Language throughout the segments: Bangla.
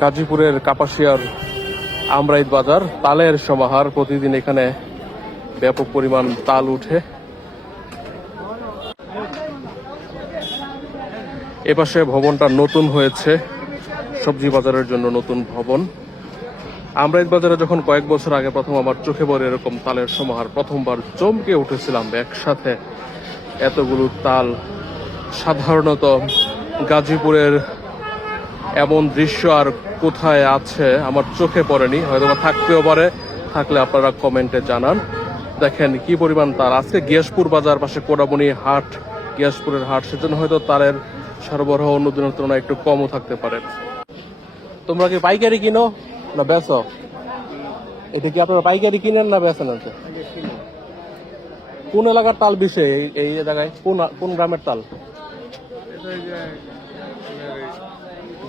গাজীপুরের কাপাসিয়ার আমরাইত বাজার, তালের সমাহার। প্রতিদিন এখানে ব্যাপক পরিমাণ তাল উঠে। এপাশে ভবনটা নতুন হয়েছে, সবজি বাজারের জন্য নতুন ভবন। আমরাইত বাজারে যখন কয়েক বছর আগে প্রথম আমার চোখে পড়ে এরকম তালের সমাহার, প্রথমবার চমকে উঠেছিলাম। একসাথে এতগুলো তাল সাধারণত গাজীপুরের এমন দৃশ্য আর কোথায় আছে আমার চোখে পড়েনি, হয়তো থাকতেও পারে, থাকলে আপনারা কমেন্টে জানান। দেখেন কি পরিমাণ তাল। আজকে গিয়াসপুর বাজার, পাশে কোড়াবনি হাট, গিয়াসপুরের হাট, সেজন্য হয়তো তালের সরবরাহ অন্য দিনের তুলনায় একটু কমও থাকতে পারে। তোমরা কি পাইকারি কিনো না বেচো? এটা কি আপনারা পাইকারি কিনেন না বেচেন? কোন এলাকার তাল বেশি এই জায়গায়? কোন গ্রামের তাল?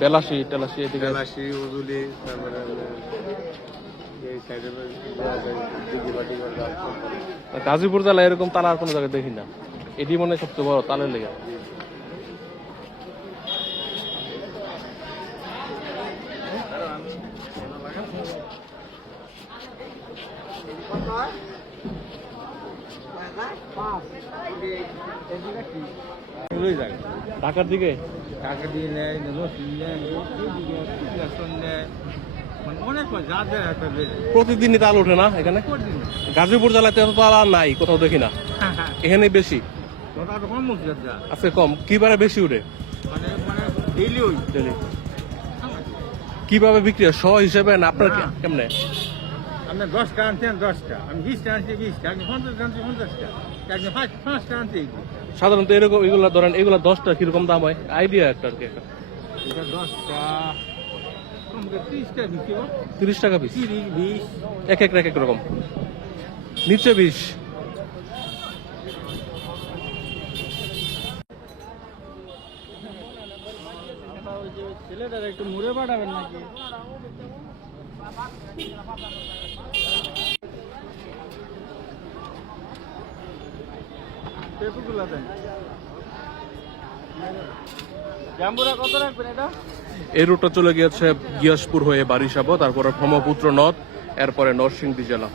বেলাসি টেলাসি এদিকে গাজীপুর জেলায় এরকম তাল আর কোনো জায়গায় দেখি না। এটি মনে হয় সবচেয়ে বড় তালের লেগে। ঢাকার দিকে প্রতিদিনই তাল ওঠে না এখানে? গাজীপুর জেলাতে তাল আর নাই, কোথাও দেখি না। এখানে বেশি আছে, কম। কিবারে বেশি উঠে? কিভাবে বিক্রি হয়? শ হিসেবে না আপনার কেমনে? আপনি 10টা আনছেন 10টা, আমি 20টা আনছি 20টা, আপনি 50টা আনছি 50টা, আপনি 5টা আনছি। সাধারণত এরকম এগুলা ধরেন, এগুলা 10টা কিরকম দাম হয়? আইডিয়া একটা আর কি। এটা 10টা 30 টাকা পিস? 20 এক এক রকম, নিচে 20। ছেলেটার একটু মুড়ে পাঠাবেন নাকি? পেঁপুগুলা দেন। জাম্বুরা কত রাখবেন এটা? এই রুটটা চলে গিয়েছে গিয়াসপুর হয়ে বারিশাবো, তারপরে ব্রহ্মপুত্র নদ, এরপরে নরসিংদী জেলা।